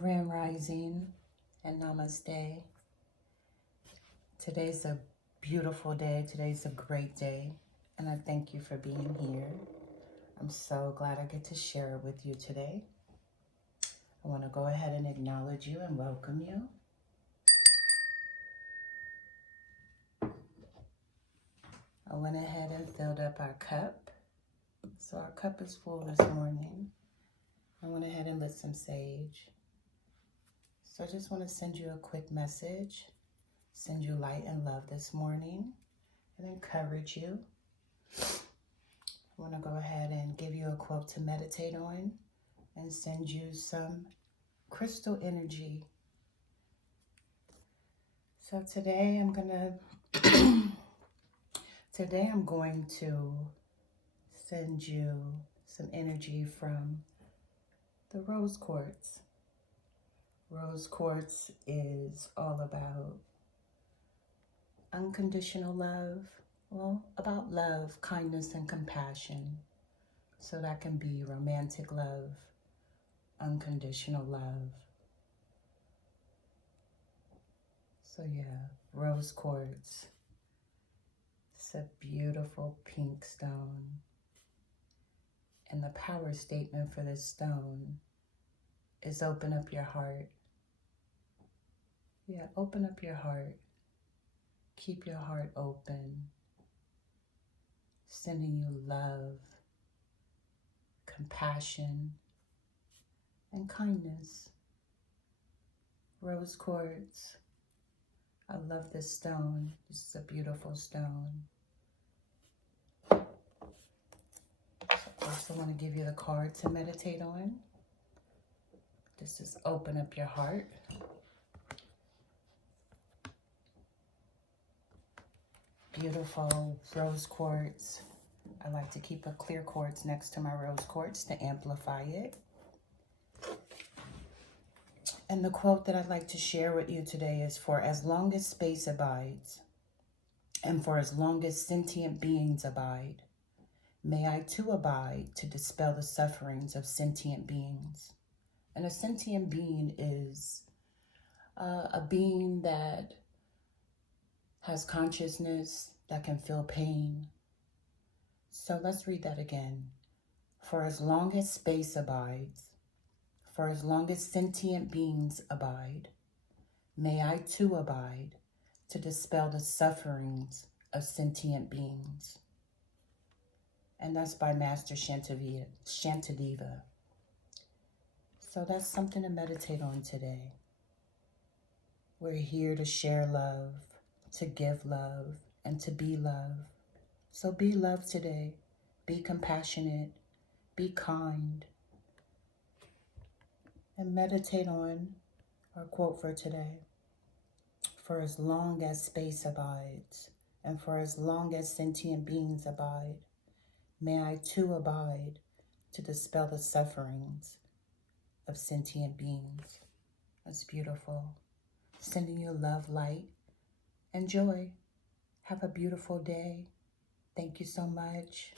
Grand Rising and Namaste. Today's a beautiful day. Today's a great day. And I thank you for being here. I'm so glad I get to share it with you today. I want to go ahead and acknowledge you and welcome you. I went ahead and filled up our cup. So our cup is full this morning. I went ahead and lit some sage. So I just want to send you a quick message, send you light and love this morning, and encourage you. I want to go ahead and give you a quote to meditate on and send you some crystal energy. So today I'm going to send you some energy from the rose quartz. Rose quartz is all about unconditional love, well, about love, kindness, and compassion. So that can be romantic love, unconditional love. So yeah, rose quartz. It's a beautiful pink stone. And the power statement for this stone is open up your heart. Yeah, open up your heart. Keep your heart open. Sending you love, compassion, and kindness. Rose quartz. I love this stone. This is a beautiful stone. So I also want to give you the card to meditate on. This is open up your heart. Beautiful rose quartz. I like to keep a clear quartz next to my rose quartz to amplify it. And the quote that I'd like to share with you today is, for as long as space abides, and for as long as sentient beings abide, may I too abide to dispel the sufferings of sentient beings. And a sentient being is a being that has consciousness, that can feel pain. So let's read that again. For as long as space abides, for as long as sentient beings abide, may I too abide to dispel the sufferings of sentient beings. And that's by Master Shantideva. So that's something to meditate on today. We're here to share love, to give love, and to be love. So be love today. Be compassionate. Be kind. And meditate on our quote for today. For as long as space abides, and for as long as sentient beings abide, may I too abide to dispel the sufferings of sentient beings. That's beautiful. Sending you love, light, and joy. Have a beautiful day. Thank you so much.